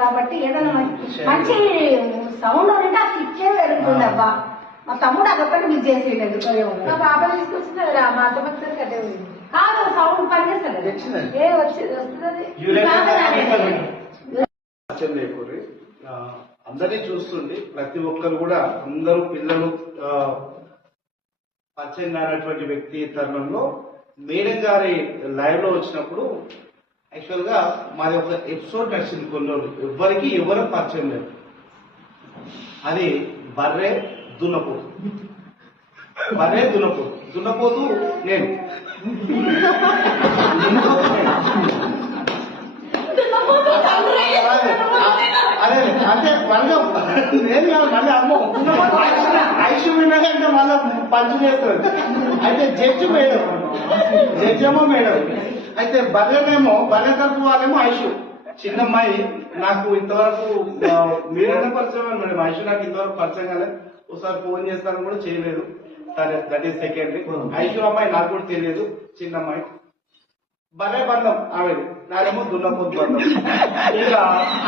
కాబట్టి ఏదైనా మంచి- మంచి సౌండ్ ఉంటే ఆ పిచ్చే పెరుగుతుంది అబ్బా మా తమ్ముడు అదొక్కటి మిస్ చేసేయలేదు మా పాప తీసుకొచ్చింది కదా మా అత్తమ్మ వచ్చేసరికి అదే పోయింది కాదు సౌండ్ ఏ వస్తుంది ఆ, అందరినీ చూస్తుండి ప్రతి ఒక్కరు కూడా అందరూ పిల్లలు పరిచయం కానటువంటి వ్యక్తి తరుణంలో మేడం గారి లైవ్లో వచ్చినప్పుడు యాక్చువల్గా మాది ఒక ఎపిసోడ్ నడిచింది కొన్ని రోజులు ఎవ్వరికి ఎవరు పరిచయం లేదు. అది బర్రె దున్నపోతు. బర్రె దున్నపోతు. దున్నపోతు నేను. అదే అంటే మళ్ళీ నేను కాదు మళ్ళీ అమ్మ. ఐషు వినకంటే మళ్ళీ పంచు చేస్తుంది. అయితే జడ్జి మేడం. జడ్జి ఏమో మేడం. అయితే బర్రెనేమో బర్రె తరపు వాళ్ళేమో ఐషు చిన్నమ్మాయి నాకు ఇంతవరకు ఆ, మీరైనా పరిచయం మేడం ఐషు నాకు ఇంతవరకు పరిచయం కాలేదు ఒకసారి ఫోన్ చేస్తాను కూడా చేయలేదు. సరే దట్ ఈస్ సెకండ్. ఐషు అమ్మాయి నాకు కూడా తెలియదు. చిన్నమ్మాయి. భలే బంధం ఆమెది నాదేమో దున్నపోతు బంధం. ఇక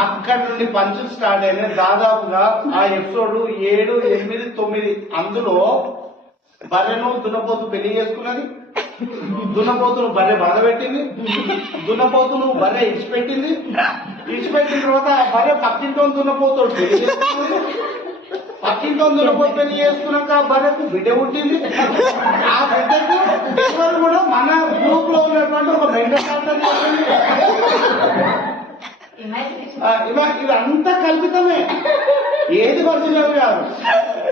అక్కడి నుండి పంచులు స్టార్ట్ అయినాయి. దాదాపుగా ఆ ఎపిసోడ్ ఏడు ఎనిమిది తొమ్మిది అందులో బర్రెను దున్నపోతు పెళ్ళి చేసుకున్నది. దున్నపోతును బర్రె బాధ పెట్టింది. దున్నపోతును బర్రె ఇడిచిపెట్టింది ఇడిచిపెట్టిన తర్వాత బర్రె పక్కింటో దున్నపోతు పెళ్ళి చేసుకున్నది పక్కింటో దున్నపోతు పెళ్ళి చేసుకున్నాక ఆ బర్రెకు బిడ్డ పుట్టింది. ఆ బిడ్డకు డెలివరీ కూడా మన గ్రూప్లో ఉన్నటువంటి ఒక మెంటల్ ఇదంతా కల్పితమే. ఏది ఒరిజినల్ కాదు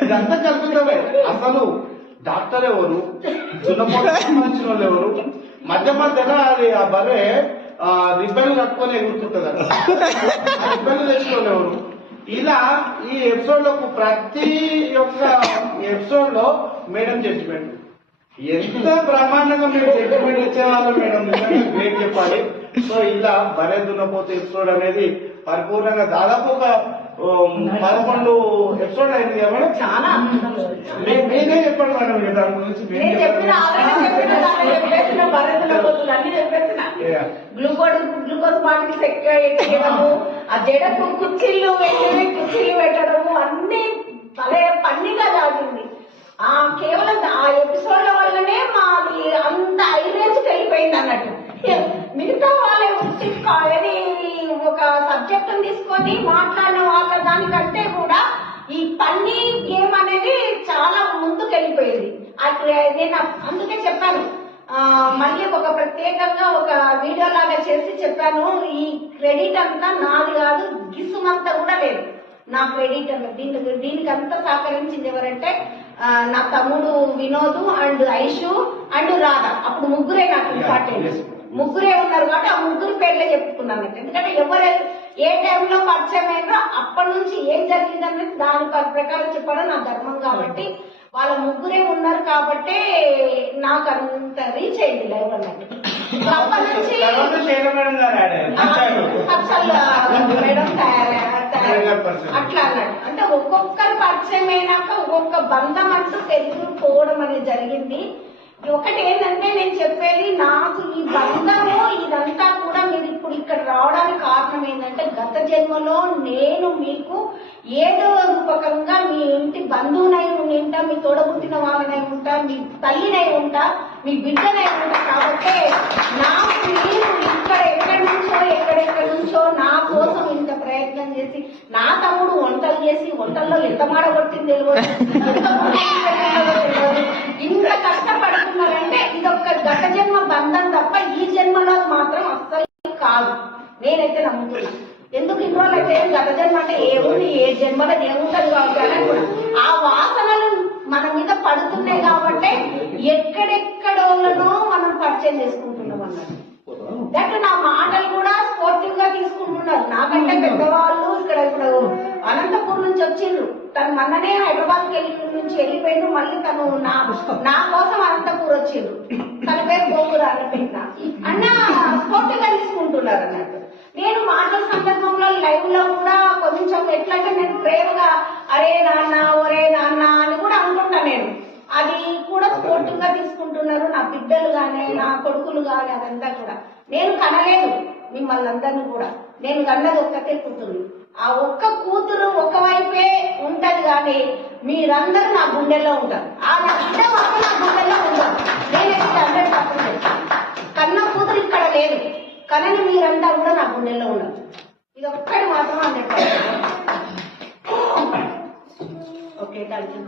ఇదంతా కల్పితమే. అసలు డాక్టర్ ఎవరు? దున్నపోటు సంబంధించిన వాళ్ళు ఎవరు మధ్య మధ్యన అది ఆ బర్రె రిబ్బన్ కట్టుకొని ఎగురుతుంటది రిబ్బన్ తెచ్చుకోవాలి ఎవరు? ఇలా ఈ ఎపిసోడ్లో ప్రతి ఒక్క ఎపిసోడ్లో మేడం జడ్జిమెంట్ ఎంత బ్రహ్మాండంగా మీరు జడ్జిమెంట్ ఇచ్చేవాళ్ళు మేడం? నిజంగా గ్రేట్ చెప్పాలి. సో ఇలా బరే దున్నపోతే ఎపిసోడ్ అనేది పరిపూర్ణంగా దాదాపు ఒక పదకొండు ఎపిసోడ్ అయింది మేడం? చాలా మీరే చెప్పండి మేడం దాని గురించి. గ్లూకోజ్ గ్లూకోజ్ బాటిల్స్ ఎక్కడము ఆ జడకు కుర్చీలు పెట్టినవి కుర్చీలు పెట్టడము అన్ని భలే పన్నిగా సాగింది ఆ కేవలం ఆ ఎపిసోడ్ల వల్లనే మాది అంత ఐరేజ్కి వెళ్ళిపోయింది అన్నట్టు. మిగతా వాళ్ళ అది ఒక సబ్జెక్ట్ తీసుకొని మాట్లాడిన వాళ్ళ దానికంటే కూడా ఈ పన్నీ గేమ్ అనేది చాలా ముందుకు వెళ్ళిపోయింది నేను అందుకే చెప్పాను. మళ్ళీ ఒక ప్రత్యేకంగా ఒక వీడియో లాగా చేసి చెప్పాను. ఈ క్రెడిట్ అంతా నాది కాదు గిసుమంతా కూడా లేదు. నా క్రెడిట్ అన్న దీనికి దీనికి అంతా సహకరించింది ఎవరంటే నా తమ్ముడు వినోద్ అండ్ ఐషు అండ్ రాధ. అప్పుడు ముగ్గురే నాకు ఇంపార్టెంట్. ముగ్గురే ఉన్నారు కాబట్టి ఆ ముగ్గురు పేర్లే చెప్పుకున్నాను ఎందుకంటే ఎవరు ఏ టైంలో పరిచయం అయిందో అప్పటి నుంచి ఏం జరిగిందనేది దాని ప్ర- ప్రకారం చెప్పడం నా ధర్మం కాబట్టి వాళ్ళ ముగ్గురే ఉన్నారు కాబట్టి నాకు అంత రీచ్ అయింది లైవ్ అన్నట్టు అప్పటి నుంచి మేడం. అట్లా అన్నాడు. అంటే ఒక్కొక్కరు పరిచయం అయినాక ఒక్కొక్క బంధం అంటూ పెరుగుపోవడం అనేది జరిగింది. ఒకటి ఏంటంటే నేను చెప్పేది నాకు ఈ బంధము ఇదంతా కూడా మీరు ఇప్పుడు ఇక్కడ రావడానికి కారణం ఏంటంటే గత జన్మలో నేను మీకు ఏదో రూపకంగా మీ ఇంటి బంధువునై ఉంటా మీ తోడబుట్టిన వాళ్ళనై ఉంటా మీ తల్లినై ఉంటా మీ బిడ్డనై ఉంటా. కాబట్టి నాకు మీరు ఇక్కడ ఎక్కడి నుంచో ఎక్కడెక్కడి నుంచో నా కోసం ఇంత ప్రయత్నం చేసి నా తమ్ముడు వంటలు చేసి వంటల్లో ఎంత మాడగొట్టింది తెలియదు ఎంత ముట్టిందో తెలియదు. ఇంత కష్టపడుతున్నారంటే ఇదొక్క గత జన్మ బంధం తప్ప ఈ జన్మలో మాత్రం అస్సలు కాదు నేనైతే నమ్ముతున్నా ఎందుకు ఇన్వాల్వ్ అయితే? గత జన్మ అంటే ఏముంది? ఏ జన్మలో ఏముంటది కాబట్టి అని కూడా ఆ వాసనలు మన మీద పడుతున్నాయి కాబట్టి ఎక్కడెక్కడోళ్ళనో మనం పరిచయం చేసుకుంటున్నాం అన్నట్టు. దట్ నా మాటలు కూడా స్పోర్టివ్గా తీసుకుంటున్నారు. నాకంటే పెద్దవాళ్ళు ఇక్కడ ఇప్పుడు అనంతపూర్ నుంచి వచ్చిండ్రు తను మొన్ననే హైదరాబాద్ వెళ్ళి నుంచి వెళ్ళిపోయిండు. మళ్ళీ తను నా నా కోసం అనంతపూర్ వచ్చిండ్రు తన పేరు గోపుర అన్నపెట్టిన అన్న స్పోర్టివ్గా తీసుకుంటున్నారు అన్నట్టు. సందర్భంలో లైవ్లో కూడా కొంచెం ఎట్లంటే నేను ప్రేమగా అరే నాన్న ఒరే నాన్న అని కూడా అనుకుంటా నేను. అది కూడా స్పోర్టివ్గా తీసుకుంటున్నారు నా బిడ్డలు గాని నా కొడుకులు గాని అదంతా కూడా. నేను కనలేదు మిమ్మల్ని అందరినీ కూడా. నేను కన్నది ఒక్కతే కూతురు. ఆ ఒక్క కూతురు ఒక వైపే ఉంటది కానీ మీరందరూ నా గుండెల్లో ఉంటారు. ఆ నా బిడ్డ మాత్రం నా గుండెల్లో ఉంటారు నేనైతే హండ్రెడ్ పర్సెంట్ కన్న కూతురు ఇక్కడ లేదు. కనని మీరంతా కూడా నా గుండెల్లో ఉన్నారు. ఇది ఒక్కటి మాత్రం hundred percent okay thank you